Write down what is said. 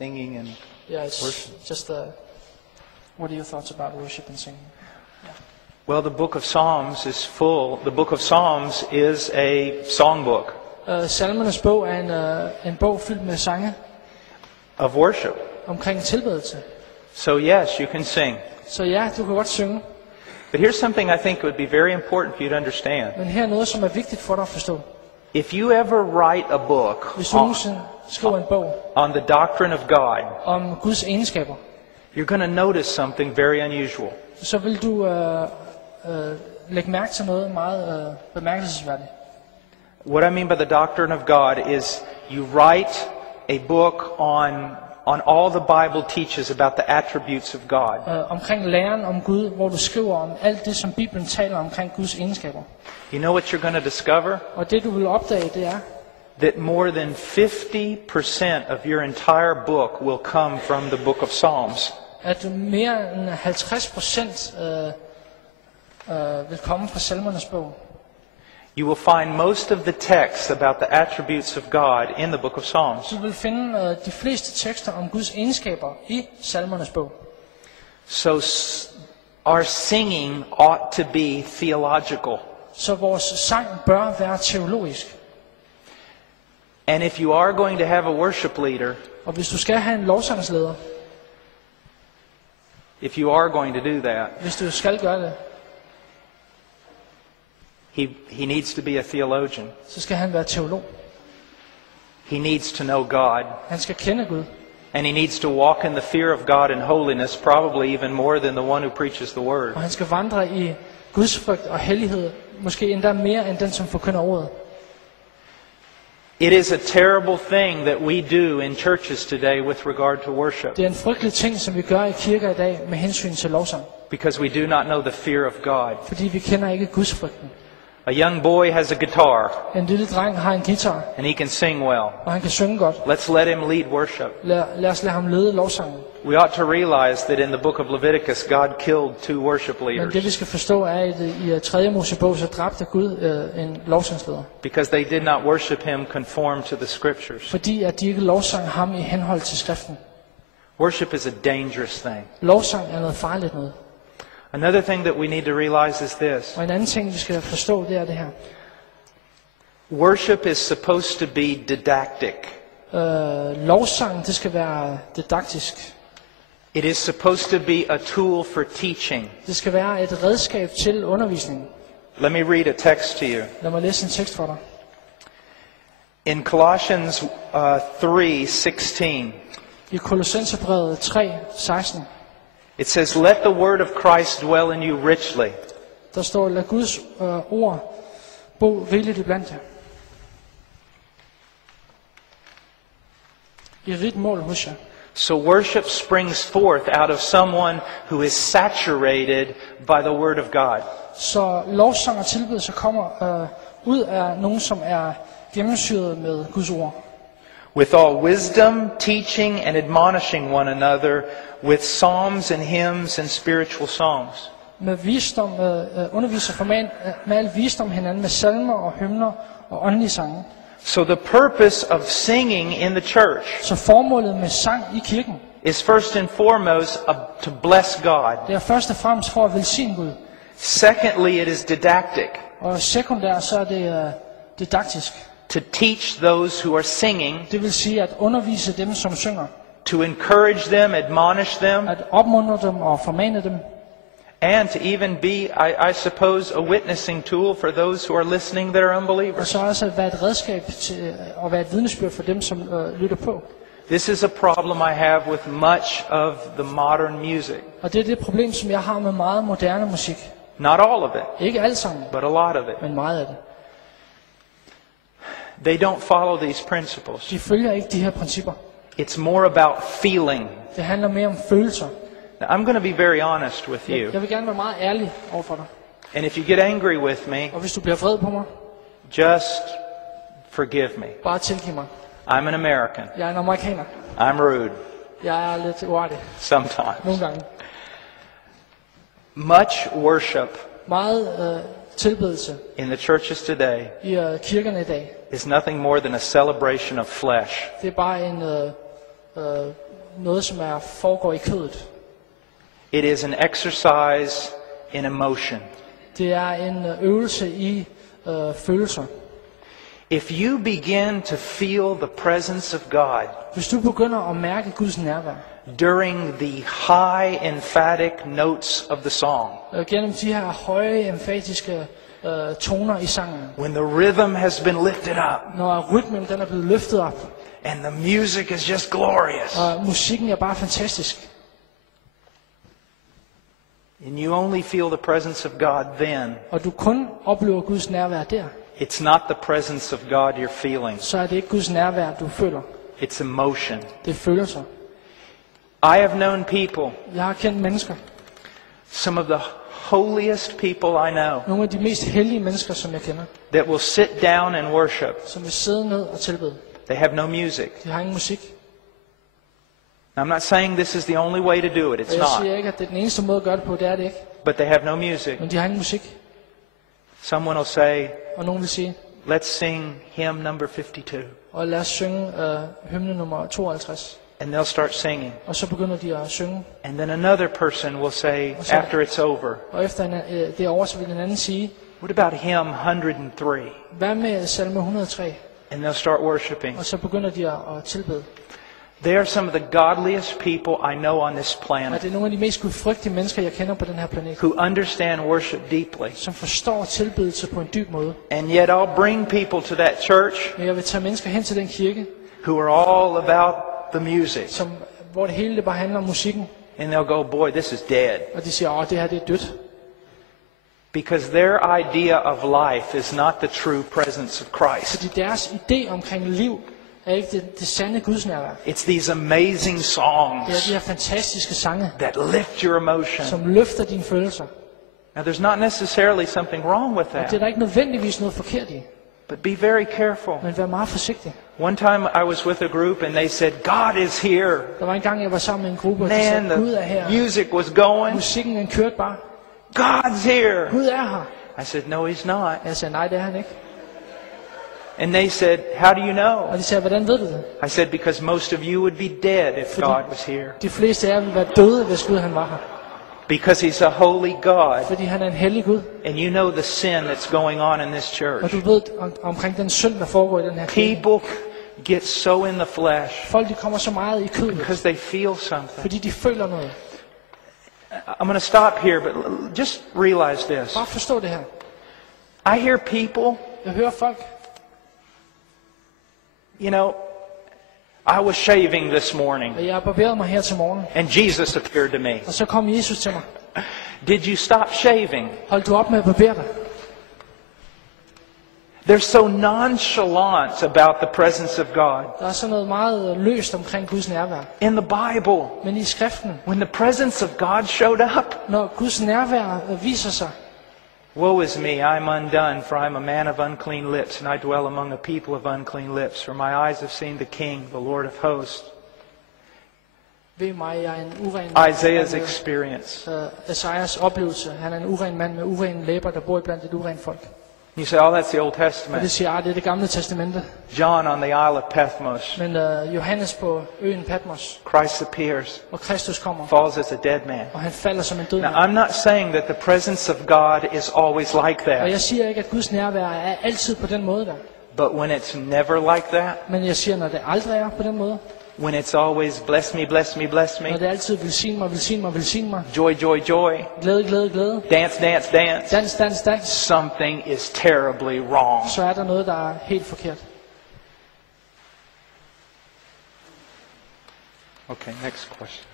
singing and Yeah, it's worship. just what are your thoughts about worship and singing? Well, the book of Psalms is full. The book of Psalms is a songbook Salmernes bog er en bog fyldt med sange of worship. omkring tilbedelse. So yes, you can sing. Så ja, du kan godt synge, But here's something I think would be very important for you to understand. men her er noget, som er vigtigt for dig at forstå. If you ever write a book Hvis du nogensinde skriver en bog on the doctrine of God, om Guds egenskaber, you're going to notice something very unusual. så vil du lægge mærke til noget meget bemærkelsesværdigt. What I mean by the doctrine of God is you write a book on all the Bible teaches about the attributes of God. Omkring læren om Gud, hvor du skriver om alt det, som Bibelen taler omkring Guds egenskaber. You know what you're going to discover? Og det, du vil opdage, det er, That more than 50% of your entire book will come from the book of Psalms. at mere end 50% vil komme fra Salmernes bog. You will find most of the text about the attributes of God in the book of Psalms. Du vil finde de fleste tekster om Guds egenskaber i Salmernes bog. So our singing ought to be theological. Så vores sang bør være teologisk. And if you are going to have a worship leader, Og hvis du skal have en lovsangsleder, if you are going to do that, hvis du skal gøre det, he needs to be a theologian. så skal han være teolog. He needs to know God. Han skal kende Gud. And he needs to walk in the fear of God and holiness, probably even more than the one who preaches the word. Og han skal vandre i Guds frygt og hellighed, måske endda mere end den, som forkynder ordet. It is a terrible thing that we do in churches today with regard to worship, Det er en frygtelig ting, som vi gør i kirker i dag med hensyn til lovsang. because we do not know the fear of God. Fordi vi kender ikke Guds frygten. A young boy has a guitar, En lille dreng har en guitar, and he can sing well. og han kan synge godt. Let's let him lead worship. Lad os lade ham lede lovsangen. We ought to realize that in the book of Leviticus, God killed 2 worship Men det leaders vi skal forstå er, at i 3. Mosebog, så dræbte Gud en lovsangsleder. because they did not worship him conform to the scriptures. Fordi at de ikke lovsang ham i henhold til skriften. Worship is a dangerous thing. Lovsang er noget farligt noget. Another thing that we need to realize is this. Og en anden ting, vi skal forstå, det er det her. Worship is supposed to be didactic. Lovsang, det skal være didaktisk. It is supposed to be a tool for teaching. Det skal være et redskab til undervisning. Let me read a text to you. Lad mig læse en tekst for dig. In Colossians 3:16, I Kolossenserbrevet 3:16, it says, "Let the word of Christ dwell in you richly." der står, lad Guds ord bo rigeligt iblandt jer. I rigt mål hos jer. So worship springs forth out of someone who is saturated by the word of God. Så lovsang og tilbedelse kommer ud af nogen, som er gennemsyret med Guds ord. With all wisdom, teaching and admonishing one another with psalms and hymns and spiritual songs. Med visdom, underviser forman med al visdom hinanden, med salmer og hymner og åndelige sange. So the purpose of singing in the church Så formålet med sang i kirken, is first and foremost to bless God. det er først og fremmest for at velsigne Gud. Secondly, it is didactic, Og sekundært, så er det didaktisk. to teach those who are singing, Det vil sige at undervise dem, som synger. to encourage them, admonish them, At opmuntre dem og formane dem. and to even be, I suppose, a witnessing tool for those who are listening that are Og unbelievers. så også at være et redskab til at være et vidnesbyrd for dem, som lytter på. This is a problem I have with much of the modern music. Og det er det problem, som jeg har med meget moderne musik. Not all of it, Ikke alt sammen, but a lot of it. men meget af det. They don't follow these principles. De følger ikke de her principper. It's more about feeling. Det handler mere om følelser. Now, I'm going to be very honest with you. Jeg vil gerne være meget ærlig overfor dig. And if you get angry with me, Og hvis du bliver vred på mig, just forgive me. bare tilgiv mig. I'm an American. Jeg er en amerikaner. I'm rude Jeg er lidt uartig sometimes. nogle gange. Much worship Meget tilbedelse in the churches today i kirkerne i dag. is nothing more than a celebration of flesh. Det er bare en noget, som foregår i kødet. It is an exercise in emotion. Det er en øvelse i følelser. If you begin to feel the presence of God Hvis du begynder at mærke Guds nærvær during the high emphatic notes of the song, gennem de her høje, emfatiske toner i sangen, when the rhythm has been lifted up når rytmen den er blevet løftet op, and the music is just glorious, og musikken er bare fantastisk, and you only feel the presence of God then, og du kun oplever Guds nærvær der, it's not the presence of God you're feeling, så er det ikke Guds nærvær, du føler. it's emotion. Det er følelser. I have known people, Jeg har kendt mennesker, some of the holiest people I know, nogle af de mest hellige mennesker, som jeg kender, that will sit down and worship. som vil sidde ned og tilbede. They have no music. De har ingen musik. I'm not saying this is the only way to do it. Og It's jeg siger not. ikke, at det er den eneste måde at gøre det på, det er det ikke. But they have no music. Men de har ingen musik. Someone will say, Og nogen vil sige, let's sing hymn number 52. og lad os synge hymne nummer 52. And they'll start singing. Og så begynder de at synge. And then another person will say, after it's over, Og efter det er over, så vil den anden sige, what about hymn 103? hvad med salme 103? And they'll start worshiping. Og så begynder de at tilbede. They are some of the godliest people I know on this Og planet det er nogle af de mest gudfrygtige mennesker, jeg kender på den her planet, who understand worship deeply. som forstår tilbedelse på en dyb måde. And yet I'll bring people to that church Men jeg vil tage mennesker hen til den kirke, who are all about the music. hvor det hele det bare handler om musikken. And they'll go, boy, this is dead. Og de siger, det her det er dødt. Because their idea of life is not the true presence of Christ. Fordi deres idé omkring liv er ikke det sande gudsnærvær. It's these amazing Det er de songs her fantastiske sange, that lift your emotion. som løfter dine følelser. Now, there's not necessarily something wrong with Og det er that, der ikke nødvendigvis noget forkert i. but be very careful. Men vær meget forsigtig. One time I was with a group and they said, God is here. Der var en gang, jeg var sammen med en gruppe, og de Man, sagde, Gud er her. the music was going. Musikken den kørte bare. God's here. Gud er her. I said, no, he's not. Jeg sagde, nej, det er han ikke. And they said, how do you know? Og de sagde, hvordan ved du det? I said, because most of you would be dead if God was here. De fleste af jer ville være døde, hvis Gud han var her. Because he's a holy God. Fordi han er en hellig Gud. And you know the sin that's going on in this Og church. du ved omkring den synd, der foregår i den her kirke. People get so in the flesh Folk de kommer så meget i kødet, because they feel something. fordi de føler noget. I'm going to stop here, but just realize this. Bare forstå det her. I hear people, Jeg hører folk, you know, I was shaving this morning og jeg har barberet mig her til morgen. and Jesus appeared to me. Og så kom Jesus til mig. Did you stop shaving? Hold du op med at barbere dig. They're so nonchalant about the presence of God. Der er sådan noget meget løst omkring Guds nærvær. In the Bible, Men i skriften, when the presence of God showed up, når Guds nærvær viser sig, woe is me, I'm undone, for I'm a man of unclean lips, and I dwell among a people of unclean lips. For my eyes have seen the King, the Lord of hosts. ved mig, jeg er en uren mand. Isaiah's experience. Esajas oplevelse. Han er en uren mand med urene læber, der bor i blandt et urent folk. You say, oh, that's the Old Og det Testament. siger, det er det gamle testamente. John on the Isle of Patmos. Men Johannes på øen Patmos, Christ appears, og Kristus kommer, falls as a dead man. og han falder som en død Now, mand. I'm not saying that the presence of God is always like Og that. jeg siger ikke, at Guds nærvær er altid på den måde der. But when it's never like that, Men jeg siger, når det aldrig er på den måde, when it's always bless me, bless me, bless når me, det altid velsign mig, velsign mig, velsign mig, joy, joy, joy, glæde, glæde, glæde, dance, dance, dance, dans, dans, dans, something is terribly wrong. så er der noget, der er helt forkert. Okay, next question.